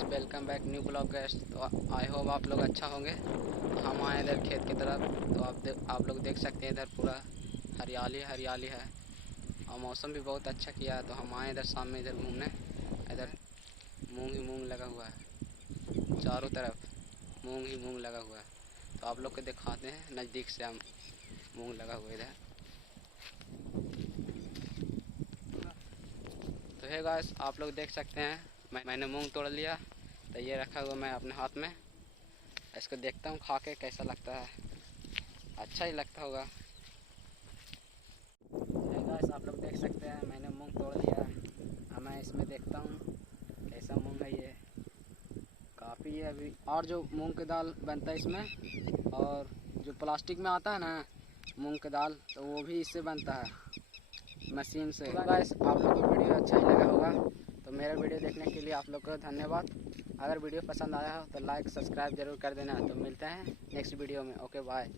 Guys, welcome back new blog guys. तो I hope आप लोग अच्छा होंगे। तो हम आए इधर खेत की तरफ। तो आप लोग देख सकते हैं इधर पूरा हरियाली हरियाली है और मौसम भी बहुत अच्छा किया है। तो हम आए इधर शाम में इधर घूमने। इधर मूंग ही मूंग लगा हुआ है, चारों तरफ मूंग ही मूंग लगा हुआ है। तो आप लोग को दिखाते हैं नज़दीक से हम मूंग लगा हुआ इधर। तो है गाइस, आप लोग देख सकते हैं मैंने मूंग तोड़ लिया। तो ये रखा हुआ मैं अपने हाथ में। इसको देखता हूँ खा के कैसा लगता है। अच्छा ही लगता होगा। है गाइस, आप लोग देख सकते हैं मैंने मूंग तोड़ लिया। अब मैं इसमें देखता हूँ कैसा मूंग है ये। काफ़ी है अभी। और जो मूंग की दाल बनता है इसमें, और जो प्लास्टिक में आता है ना मूंग की दाल, तो वो भी इससे बनता है, मशीन से। गाइस, आप लोग को वीडियो अच्छा ही लगा होगा। तो मेरा वीडियो देखने के लिए आप लोग को धन्यवाद। अगर वीडियो पसंद आया हो तो लाइक सब्सक्राइब जरूर कर देना। तो मिलते हैं नेक्स्ट वीडियो में। Okay bye.